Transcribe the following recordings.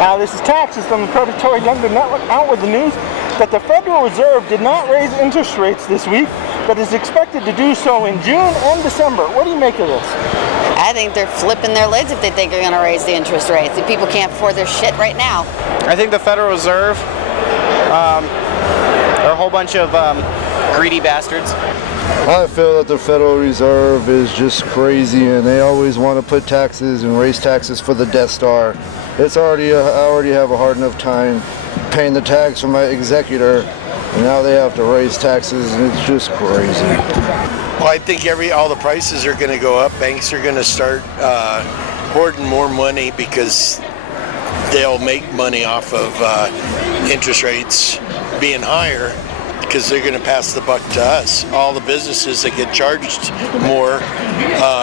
Now, this is taxes from the Predatory London Network out with the news that the Federal Reserve did not raise interest rates this week, but is expected to do so in June and December. What do you make of this? I think they're flipping their lids if they think they're going to raise the interest rates. If people can't afford their shit right now. I think the Federal Reserve are a whole bunch of greedy bastards. I feel that the Federal Reserve is just crazy, and they always want to put taxes and raise taxes for the Death Star. I already have a hard enough time paying the tax for my executor, and now they have to raise taxes, and it's just crazy. Well, I think all the prices are going to go up. Banks are going to start hoarding more money because they'll make money off of interest rates being higher, because they're going to pass the buck to us. All the businesses that get charged more,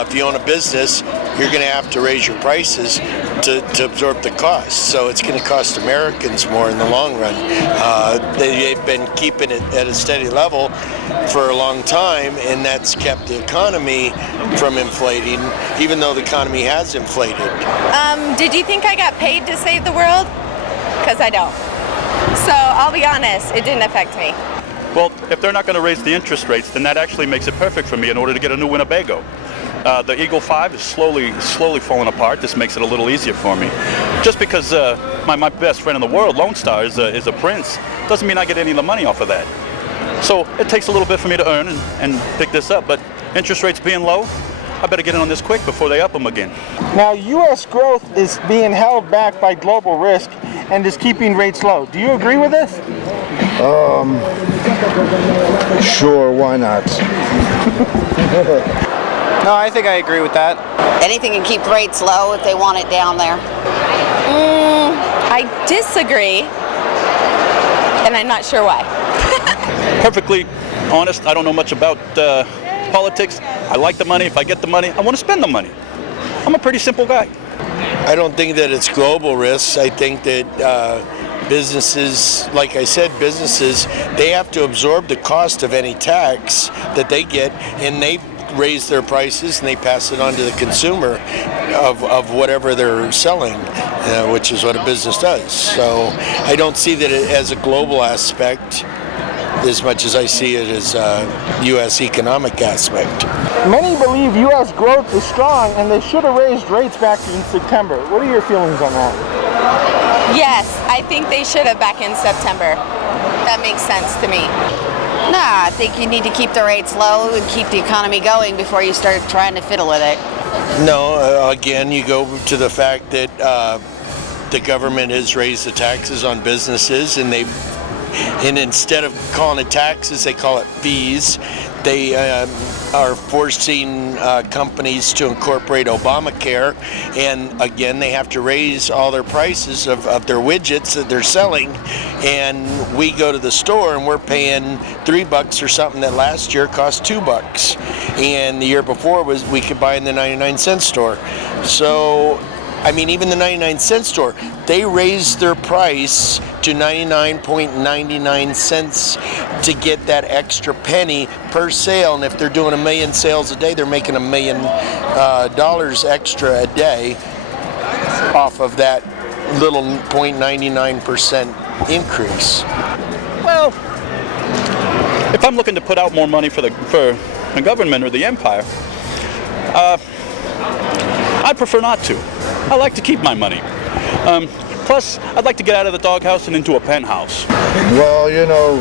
if you own a business, you're going to have to raise your prices to absorb the cost. So it's going to cost Americans more in the long run. They've been keeping it at a steady level for a long time, and that's kept the economy from inflating, even though the economy has inflated. Did you think I got paid to save the world? Because I don't. So I'll be honest, it didn't affect me. Well, if they're not going to raise the interest rates, then that actually makes it perfect for me in order to get a new Winnebago. The Eagle 5 is slowly falling apart. This makes it a little easier for me. Just because my best friend in the world, Lone Star, is a prince, doesn't mean I get any of the money off of that. So it takes a little bit for me to earn and pick this up, but interest rates being low, I better get in on this quick before they up them again. Now, U.S. growth is being held back by global risk and is keeping rates low. Do you agree with this? Sure, why not? No, I think I agree with that. Anything can keep rates low if they want it down there. I disagree, and I'm not sure why. Perfectly honest, I don't know much about politics. I like the money. If I get the money, I want to spend the money. I'm a pretty simple guy. I don't think that it's global risks. I think that businesses, like I said, they have to absorb the cost of any tax that they get, and they raise their prices and they pass it on to the consumer of whatever they're selling, which is what a business does. So I don't see that it as a global aspect as much as I see it as a U.S. economic aspect. Many believe U.S. growth is strong and they should have raised rates back in September. What are your feelings on that? Yes, I think they should have back in September. That makes sense to me. Nah, I think you need to keep the rates low and keep the economy going before you start trying to fiddle with it. No, again, you go to the fact that the government has raised the taxes on businesses, and instead of calling it taxes, they call it fees. They are forcing companies to incorporate Obamacare, and again, they have to raise all their prices of their widgets that they're selling. And we go to the store and we're paying $3 for something that last year cost $2, and the year before we could buy in the 99-cent store. So, I mean, even the 99-cent store, they raised their price to 99.99 cents to get that extra penny per sale. And if they're doing 1 million sales a day, they're making $1 million extra a day off of that little 0.99% increase. Well, if I'm looking to put out more money for the government or the empire, I prefer not to. I like to keep my money. Plus, I'd like to get out of the doghouse and into a penthouse. Well, you know,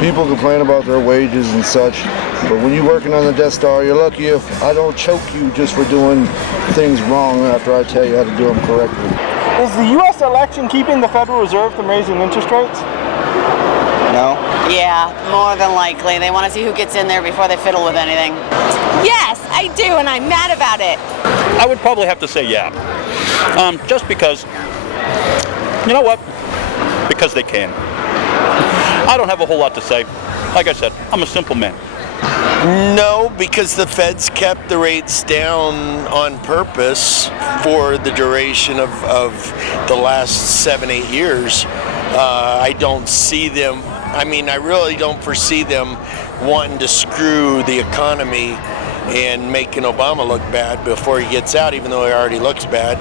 people complain about their wages and such, but when you're working on the Death Star, you're lucky if I don't choke you just for doing things wrong after I tell you how to do them correctly. Is the U.S. election keeping the Federal Reserve from raising interest rates? No. Yeah, more than likely. They want to see who gets in there before they fiddle with anything. Yes, I do, and I'm mad about it. I would probably have to say yeah. Just because, you know what? Because they can. I don't have a whole lot to say. Like I said, I'm a simple man. No, because the Feds kept the rates down on purpose for the duration of the last 7-8 years. I don't see them, I really don't foresee them wanting to screw the economy and making Obama look bad before he gets out, even though he already looks bad.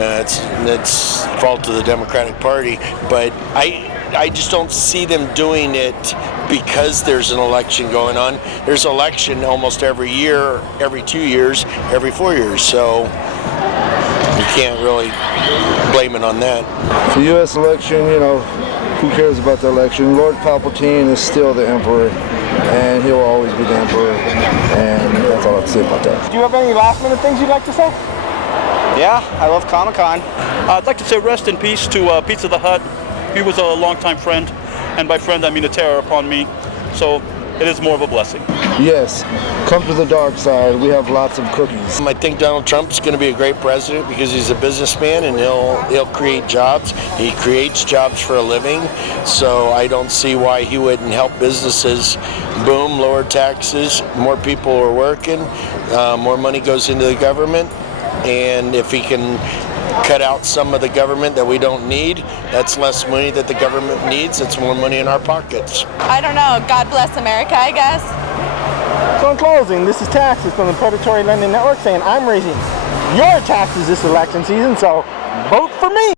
That's fault of the Democratic Party. But I just don't see them doing it because there's an election going on. There's an election almost every year, every 2 years, every 4 years. So you can't really blame it on that. The U.S. election, you know, who cares about the election? Lord Palpatine is still the emperor, and he'll always be the emperor, and that's all I have to say about that. Do you have any last minute things you'd like to say? Yeah, I love Comic-Con. I'd like to say rest in peace to Pizza the Hut. He was a longtime friend, and by friend I mean a terror upon me, so it is more of a blessing. Yes, come to the dark side. We have lots of cookies. I think Donald Trump's going to be a great president because he's a businessman and he'll create jobs. He creates jobs for a living, so I don't see why he wouldn't help businesses boom, lower taxes, more people are working, more money goes into the government, and if he can cut out some of the government that we don't need, that's less money that the government needs, it's more money in our pockets. I don't know. God bless America, I guess. So in closing, this is Taxes from the Predatory Lending Network saying I'm raising your taxes this election season, so vote for me!